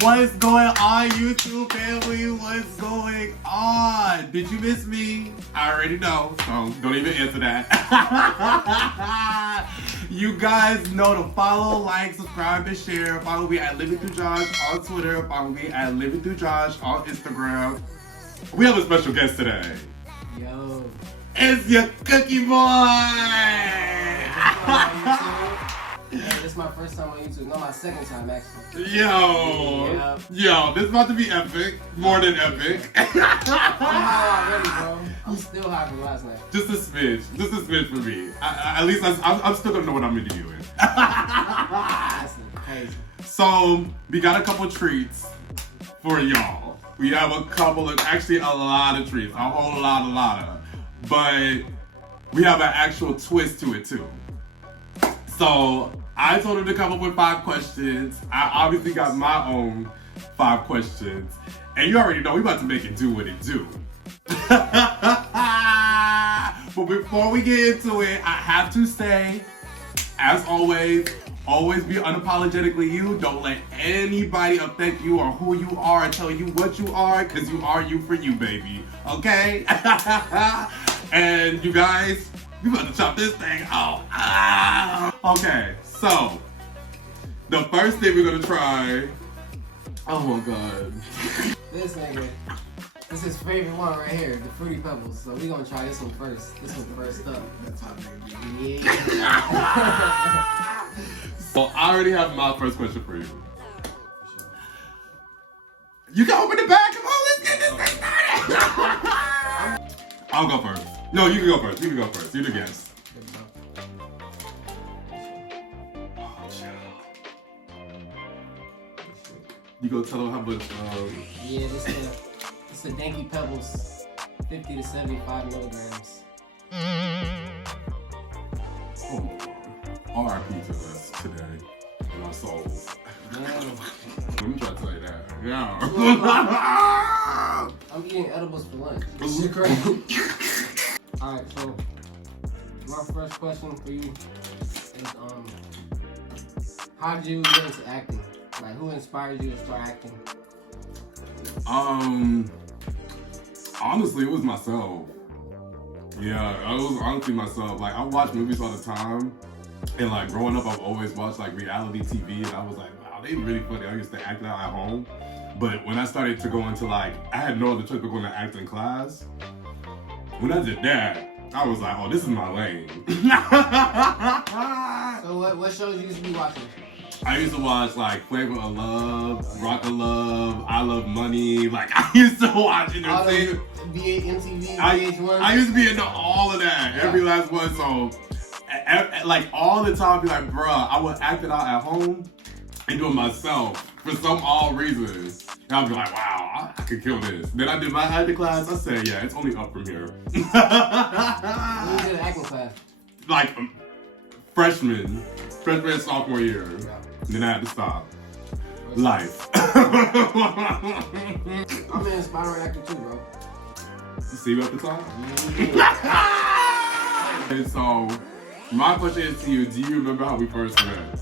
What's going on, YouTube family? What's going on? Did you miss me? I already know, so don't even answer that. You guys know to follow, like, subscribe, and share. Follow me at LivingThroughJosh on Twitter. Follow me at LivingThroughJosh on Instagram. We have a special guest today. Yo. It's your cookie boy! Yeah, this is my first time on YouTube. No, my second time actually. Yo, this is about to be epic. More than epic. I'm high already, bro. I'm still high from last night. Just a smidge for me. At least I'm still gonna know what I'm interviewing. That's crazy. So we got a couple treats for y'all. We have a couple of, actually a lot of treats, a whole lot of. But we have an actual twist to it too. So I told him to come up with 5 questions. I obviously got my own 5 questions. And you already know we about to make it do what it do. But before we get into it, I have to say, as always be unapologetically you. Don't let anybody affect you or who you are or tell you what you are, because you are you for you, baby. Okay? And you guys, we about to chop this thing off. Okay, so the first thing we're gonna try. Oh my god. This nigga. This is his favorite one right here, the Fruity Pebbles. So we gonna try this one first. This one's first up. That's my baby. Yeah. So I already have my first question for you. You can open the bag. Come on, let's get this thing started. I'll go first. No, you can go first. You the guest. You go tell them how much. Yeah, this is the Danky Pebbles, 50 to 75 milligrams. Oh, R.I.P. to us today in our souls. Let me try to tell you that. Yeah. I'm eating edibles for lunch. This is crazy. Alright, so my first question for you is how did you get into acting? Like, who inspired you to start acting? Honestly, it was myself. Yeah, it was honestly myself. Like, I watch movies all the time, and like growing up, I've always watched like reality TV, and I was like, wow, they really funny. I used to act out at home, but when I started to go into like, I had no other choice but going to acting class. When I did that, I was like, oh, this is my lane. So what shows you used to be watching? I used to watch like Flavor of Love, Rock of Love, I Love Money. Like I used to watch it. MTV, VH1. I used to be into all of that, every last one. So, like all the time, be like, bruh, I would act it out at home and do it myself for some odd reason. And I'd be like, wow, I could kill this. Then I did my acting class. I said, yeah, it's only up from here. When you did an acting class? Like freshman, sophomore year. Yeah. Then I had to stop. Life. I'm an inspiring actor too, bro. You see me at the top? And so, my question is to you, do you remember how we first met?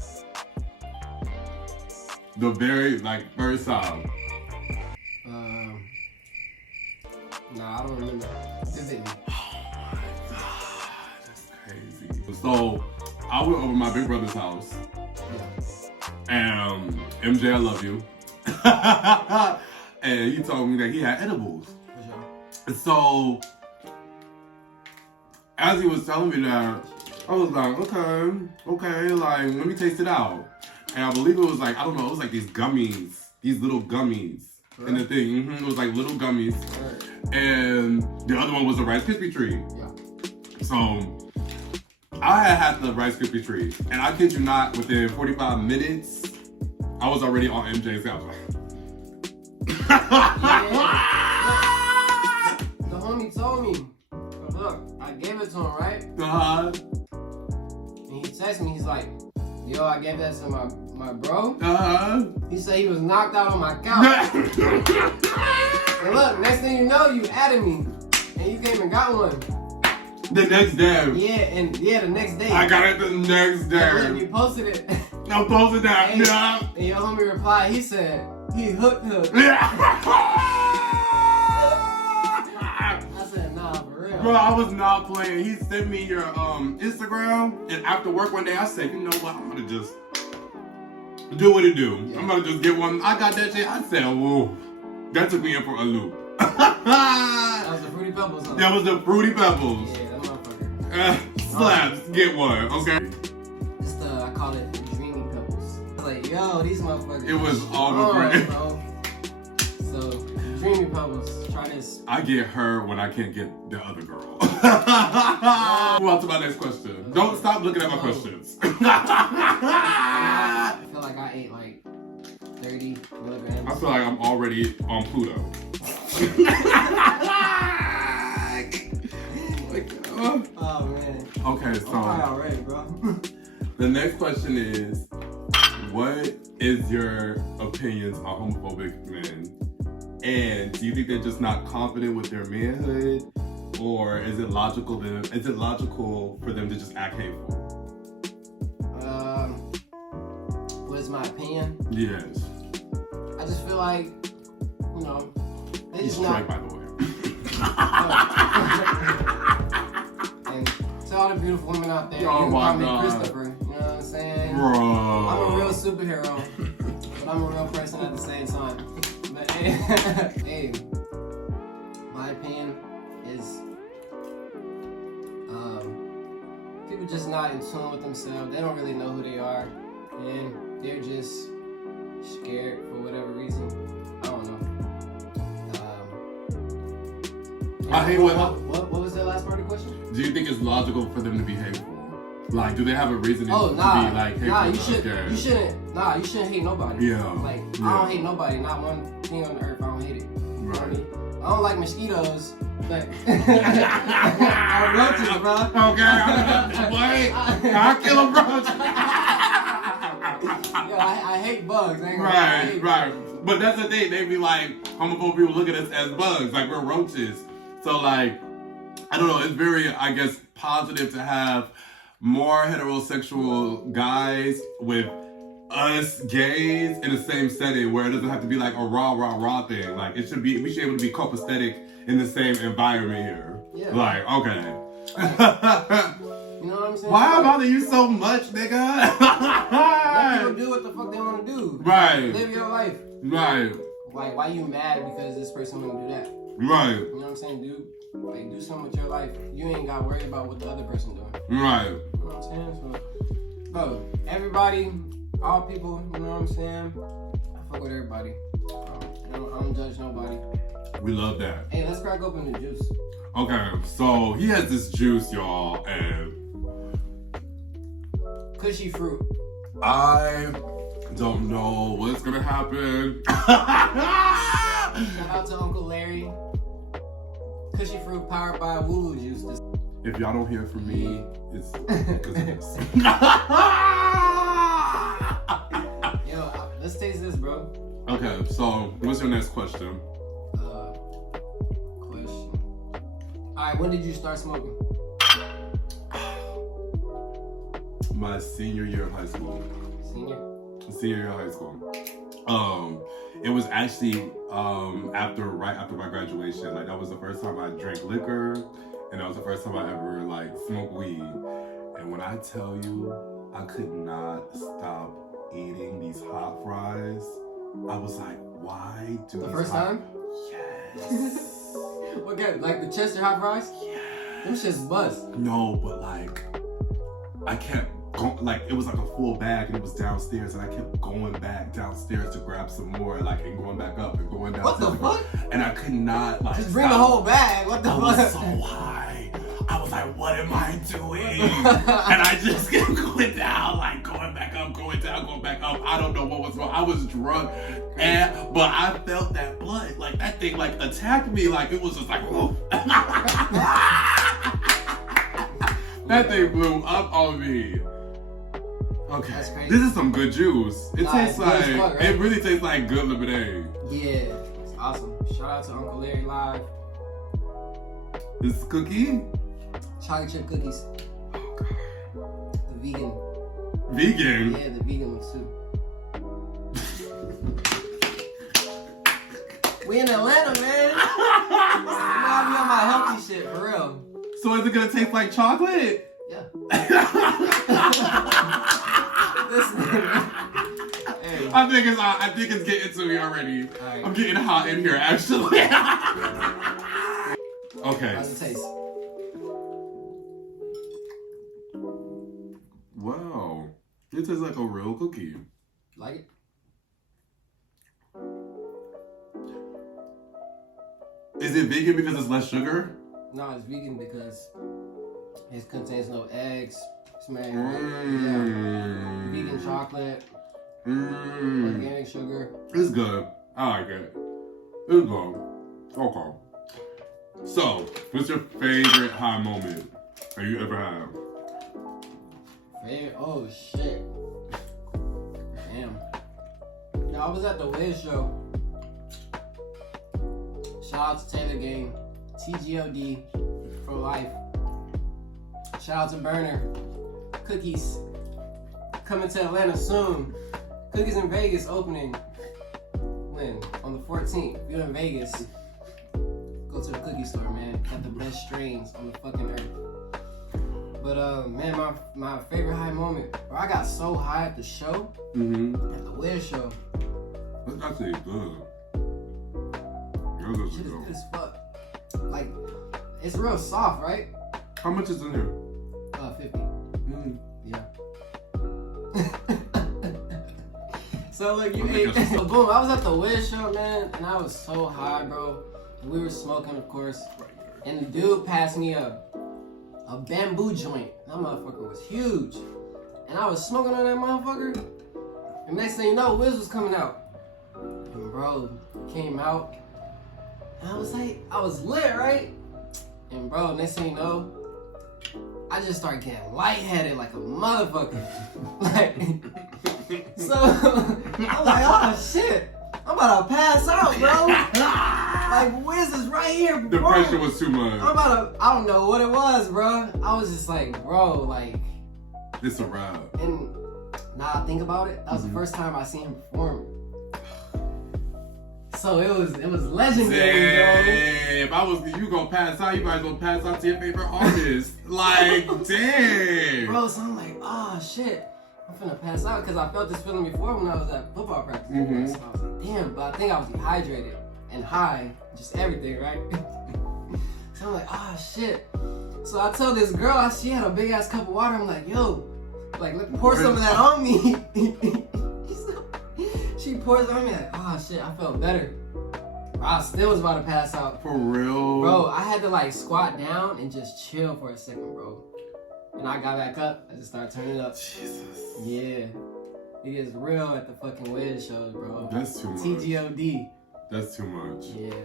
The very, first time. Nah, I don't remember. Vividly. Oh my god, that's crazy. So, I went over my big brother's house. And MJ, I love you. And he told me that he had edibles. And so, as he was telling me that, I was like, okay, like, let me taste it out. And I believe it was like, I don't know, it was like these gummies, these little gummies in the thing. It was like little gummies. And the other one was a Rice Krispie treat. Yeah. So, I had the Rice Krispie treat, and I kid you not, within 45 minutes, I was already on MJ's house. The homie told me, look, I gave it to him, right? Uh-huh. And he texted me, he's like, yo, I gave that to my bro. Uh-huh. He said he was knocked out on my couch. And look, next thing you know, you added me, and you came and got one. The next day. Yeah, the next day. I got it the next day. And look, you posted it. I'm posting that. And, Yeah. and your homie replied, he said, he hooked. I said, nah, for real. Bro, I was not playing. He sent me your Instagram, and after work one day, I said, you know what? I'm gonna just do what it do. Yeah. I'm gonna just get one. I got that shit. I said, whoa. That took me in for a loop. That was the Fruity Pebbles, huh? That was the Fruity Pebbles. Yeah, that motherfucker. Slaps, get one, okay? It's the, I call it the Dreamy Pebbles. I was like, yo, these motherfuckers. It was all great. Bro. So, Dreamy Pebbles, try this. I get her when I can't get the other girl. Move on to my next question. Don't stop looking at my questions. I feel like I ate like 30 milligrams. I feel like I'm already on Pluto. Oh man. Okay, so I'm already, bro. the next question is, what is your opinions on homophobic men? And do you think they're just not confident with their manhood, or is it logical for them to just act hateful? What is my opinion? Yes. I just feel like, you know, they He's just not. by the way. And to all the beautiful women out there, Oh you my call me God. Christopher. You know what I'm saying? Bro. I'm a real superhero, but I'm a real person at the same time. But hey, my opinion is people just not in tune with themselves. They don't really know who they are, and they're just scared for whatever reason. I don't know. I hate what was the last part of the question? Do you think it's logical for them to be hateful? Like, do they have a reason to be like hateful? You shouldn't hate nobody. Yeah. Like, I don't hate nobody. Not one thing on earth. I don't hate it. You know what I mean? I don't like mosquitoes, but I roaches, bro. Okay. Wait. I kill a roach. Yo, I hate bugs. I ain't gonna lie, I hate Right. bugs. But that's the thing. They be like, homophobic people look at us as bugs, like we're roaches. So like, I don't know. It's very, I guess, positive to have more heterosexual guys with us gays in the same setting, where it doesn't have to be like a rah thing. Like, it should be, we should be able to be copacetic in the same environment here. Yeah. Like, okay. You know what I'm saying? Why bother you so much, nigga? Let people do what the fuck they want to do. Right. Live your life. Right. Like, why you mad because this person want to do that? Right. You know what I'm saying, dude? Like, do something with your life. You ain't got to worry about what the other person doing. Right. You know what I'm saying? So, bro, everybody, all people, you know what I'm saying? I fuck with everybody. I don't judge nobody. We love that. Hey, let's crack open the juice. Okay, so he has this juice, y'all, and Cushy fruit. I don't know what's gonna happen. Shout out to Uncle Larry. Cushy fruit powered by Woo Woo Juice. If y'all don't hear from me, it's because of this. Yo, let's taste this, bro. Okay, so what's your next question? Question. Alright, when did you start smoking? My senior year of high school. Senior Year of high school. It was actually right after my graduation. Like, that was the first time I drank liquor, and that was the first time I ever like smoked weed. And when I tell you, I could not stop eating these hot fries. I was like, why do the these first time? Yes. What kind? Like the Chester hot fries? Yes. Them shits bust. No, but like, I kept going, like, it was like a full bag and it was downstairs, and I kept going back downstairs to grab some more, like, and going back up and going down. What the fuck? And I could not, like, just bring the whole bag. What the fuck? I was so high. I was like, what am I doing? And I just kept going down, like, going back up, going down, going back up. I don't know what was wrong. I was drunk, but I felt that blood, like, that thing, like, attacked me. Like, it was just like, whoop. That thing blew up on me. Okay, that's crazy. This is some good juice. It tastes like, fuck, right? It really tastes like good lemonade. Yeah, it's awesome. Shout out to Uncle Larry Live. This cookie? Chocolate chip cookies. Oh, God. The vegan Vegan? Yeah, the vegan ones too. We in Atlanta, man. You know I be on my healthy shit, for real. So is it gonna taste like chocolate? Yeah. Listen, hey. I think it's getting to me already. Right. I'm getting hot in here, actually. Okay. How's it taste? Wow. It tastes like a real cookie. Like it? Is it vegan because it's less sugar? No, it's vegan because it contains no eggs. It's made vegan chocolate, organic sugar. It's good. I like it. It's good. Okay. So, what's your favorite high moment have you ever had? Oh shit. Damn. No, I was at the Wiz show. Shout out to Taylor Gang, TGOD for life. Shout out to Burner, Cookies, coming to Atlanta soon. Cookies in Vegas opening. When? On the 14th. If you're in Vegas, go to the cookie store, man. Got the best strains on the fucking earth. But man, my favorite high moment, bro, I got so high at the show, at the Wiz show. That's actually good. Shit is good as fuck. Like, it's real soft, right? How much is in here? 50. Yeah. So look, you ate. Boom, I was at the Wiz show, man, and I was so high, bro. We were smoking, of course, and the dude passed me a bamboo joint. That motherfucker was huge, and I was smoking on that motherfucker. And next thing you know, Wiz was coming out, and bro came out. And I was like, I was lit, right? And bro, next thing you know, I just started getting lightheaded like a motherfucker. Like, so I'm like, oh shit, I'm about to pass out, bro. Like, Wiz is right here, bro. The pressure was too much. I don't know what it was, bro. I was just like, bro, like, it's a wrap. And now I think about it, that was the first time I seen him perform. So it was legendary, bro. If you gonna pass out, you might as well pass out to your favorite artist. Like, damn. Bro, so I'm like, oh shit, I'm finna pass out because I felt this feeling before when I was at football practice. So I was like, damn, but I think I was dehydrated and high, just everything, right? So I'm like, oh shit. So I told this girl, she had a big ass cup of water. I'm like, yo, like, pour some of that on me. She pours on me like, oh shit, I felt better. I still was about to pass out. For real? Bro, I had to like squat down and just chill for a second, bro. And I got back up, I just started turning up. Jesus. Yeah. It gets real at the fucking Wiz shows, bro. That's too much. TGOD. That's too much. Yeah.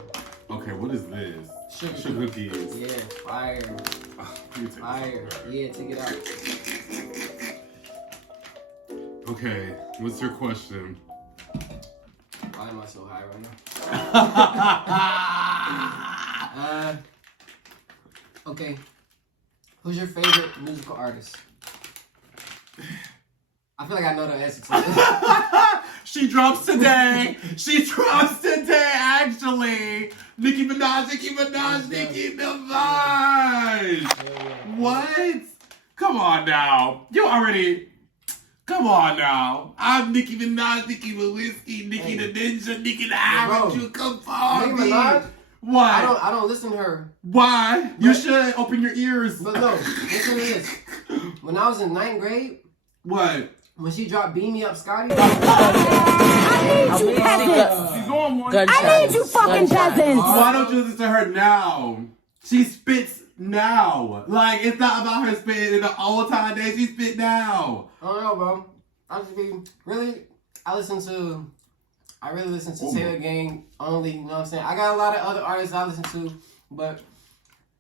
Okay, what is this? Sugar cookies. Yeah, fire. Fire. Yeah, take it out. Okay, what's your question? Why am I so high right now? Okay. Who's your favorite musical artist? I feel like I know the answer to this. She drops today. Actually. Nicki Minaj. Yeah. What? Come on now. Come on now. I'm Nicki Minaj, Nicki Lewinsky, Nicki the Ninja, Nicki the Arab. You come for Nicki me. Minaj? What? I don't listen to her. Why? You should open your ears. But no, listen to this. When I was in 9th grade, What? when she dropped Beam Me Up Scotty. I need you fucking peasants. Why don't you listen to her now? She spits now. Like, it's not about her spitting in the old time days. She spit now. I don't know, bro. I really listen to Taylor Gang only, you know what I'm saying? I got a lot of other artists I listen to, but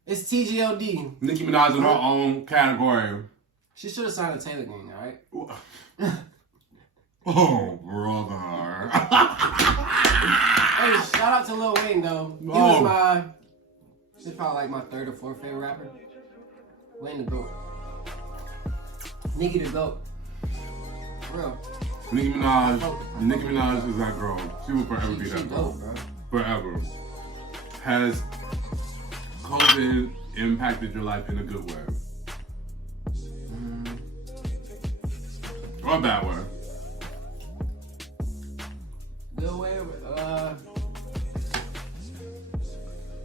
it's TGOD. Nicki Minaj in her own category. She should have signed a Taylor Gang, alright? Oh, brother. Hey, shout out to Lil Wayne, though. He's probably like my 3rd or 4th favorite rapper. Wayne the GOAT. Nicki the GOAT. For real. Nicki Minaj is that girl. She will forever be that girl. Dope, bro. Forever. Has COVID impacted your life in a good way? Or a bad way? Good way.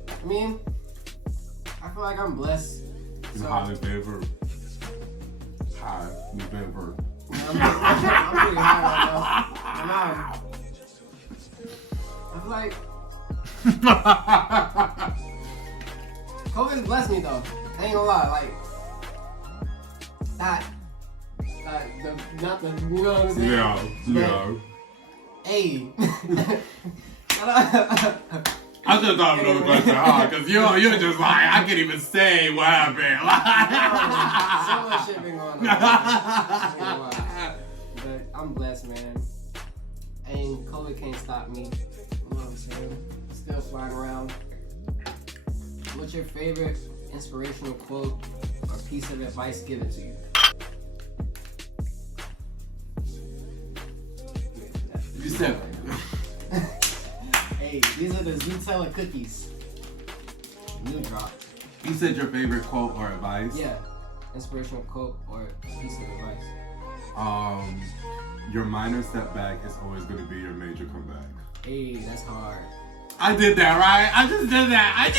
I mean, I feel like I'm blessed. You're highly favored. Highly favored. I'm pretty high right now. I feel like COVID's blessed me though. I ain't gonna lie, like not the you know what I'm saying? Yeah. Hey. I just thought of another question, because you're just like, I can't even say what happened. So much shit been going on. But I'm blessed, man. And COVID can't stop me. You know what I'm saying? Still flying around. What's your favorite inspirational quote or piece of advice given to you? You said Hey, these are the Nutella cookies. New drop. You said your favorite quote or advice? Yeah. Inspirational quote or piece of advice. Your minor setback is always going to be your major comeback. Hey, that's hard. I did that, right? I just did that.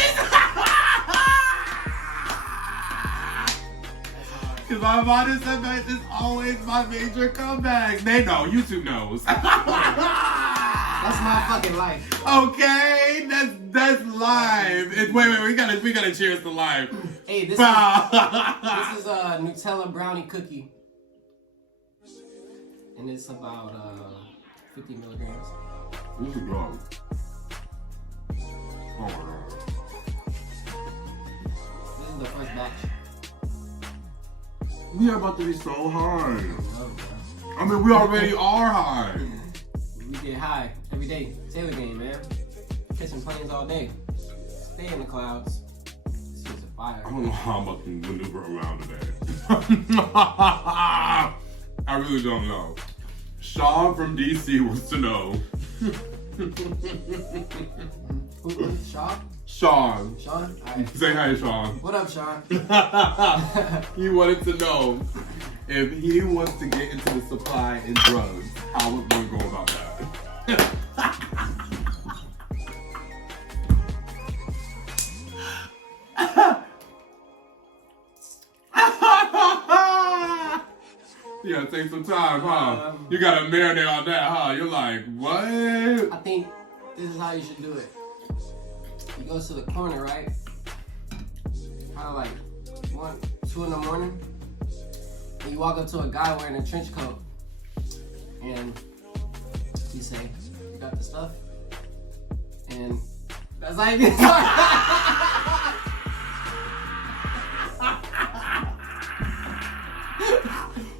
Because my minor setback is always my major comeback. They know. YouTube knows. That's my fucking life. Okay, that's live. Wait, we gotta cheers to live. Hey, this is a Nutella brownie cookie, and it's about 50 milligrams. This is wrong. Oh my god. This is the first batch. We are about to be so high. Oh, I mean, we already are high. We get high every day. Taylor game, man. Catching planes all day. Stay in the clouds. This is a fire. I don't know how I'm about to maneuver around today. I really don't know. Sean from DC wants to know. Who? Sean? Sean. Sean? Alright. Say hi, Sean. What up, Sean? He wanted to know if he wants to get into the supply and drugs, how would one go about that? You gotta take some time, huh? You gotta marinate on that, huh? You're like, what? I think this is how you should do it. You go to the corner, right? Probably like 1, 2 in the morning. And you walk up to a guy wearing a trench coat. And you say, you got the stuff? And that's how you get started.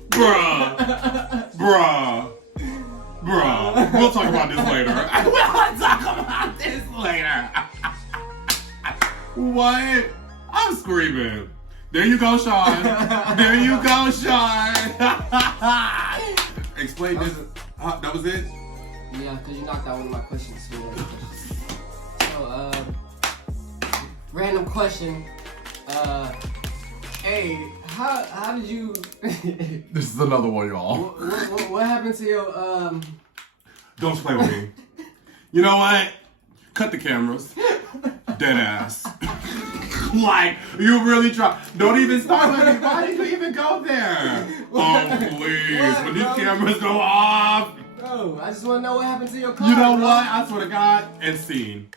Bruh. We'll talk about this later. What? I'm screaming. There you go, Sean. Explain this. That was it? Yeah, because you knocked out one of my questions. So, random question. Hey, how did you... This is another one, y'all. What happened to your, Don't play with me. You know what? Cut the cameras. Dead ass. Like, you really try. Don't even start with me. Why did you even go there? Oh, please. When these cameras go off. No, I just want to know what happened to your car. You know what? I swear to God. And scene.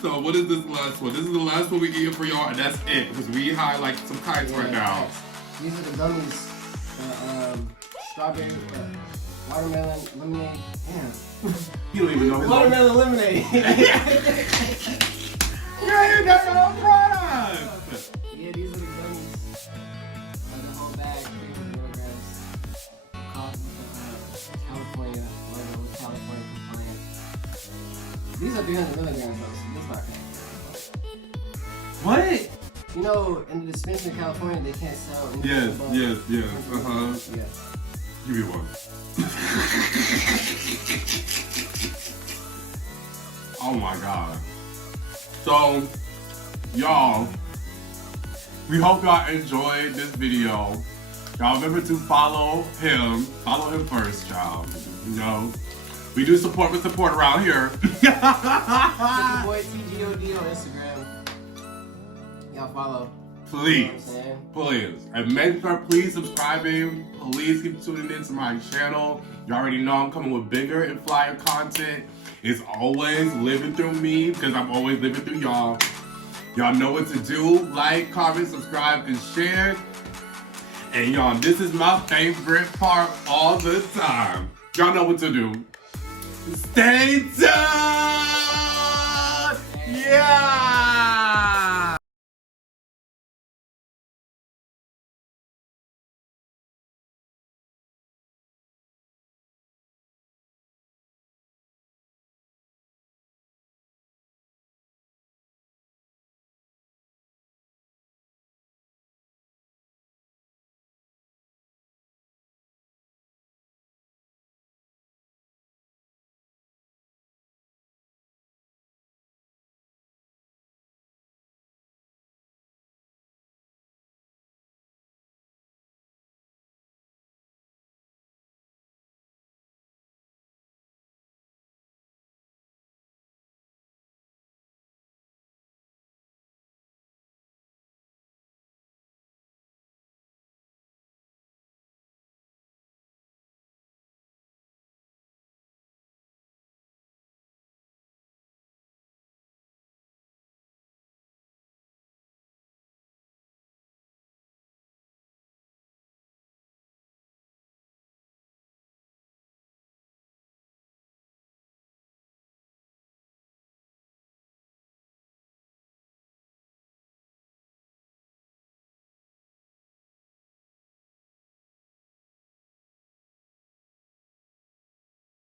So what is this last one? This is the last one we get for y'all, and that's it. Because we high like some kites right now. These are the gummies. Strawberry, watermelon, lemonade. Damn. You don't even know his Watermelon lemonade. Yeah, that's your own product. Yeah, these are the gummies. The whole bag, 300 milligrams. California, whatever, California compliant. These are 300 milligrams though, so this not gonna. What? You know, in the dispensary in California, they can't sell anything Yes, but- yes. Uh-huh. Yeah. Give me one. Oh my God. So, y'all, we hope y'all enjoyed this video. Y'all remember to follow him. Follow him first, y'all. You know, we do support with support around here. Check your boy TGOD on Instagram. Y'all follow. Please, please. And make sure, please subscribing. Please keep tuning into my channel. You already know I'm coming with bigger and flyer content. It's always living through me because I'm always living through y'all. Y'all know what to do. Like, comment, subscribe, and share. And y'all, this is my favorite part all the time. Y'all know what to do. Stay tuned! Yeah!